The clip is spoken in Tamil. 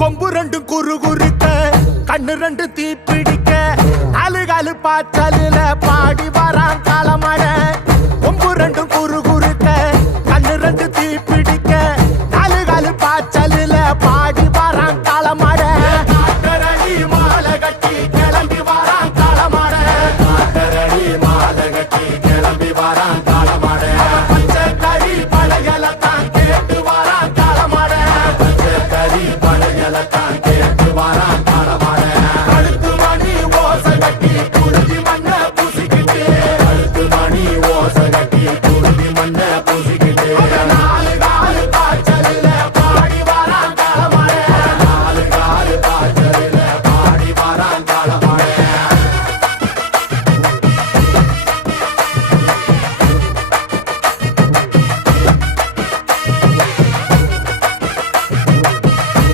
கொம்பு ரெண்டும் குறு குறுக்க கண்ணு ரெண்டு தீ பிடிக்க நாலு காலு பாய்ச்சலில பாடி வரான் காலமட கொம்பு ரெண்டும் குறு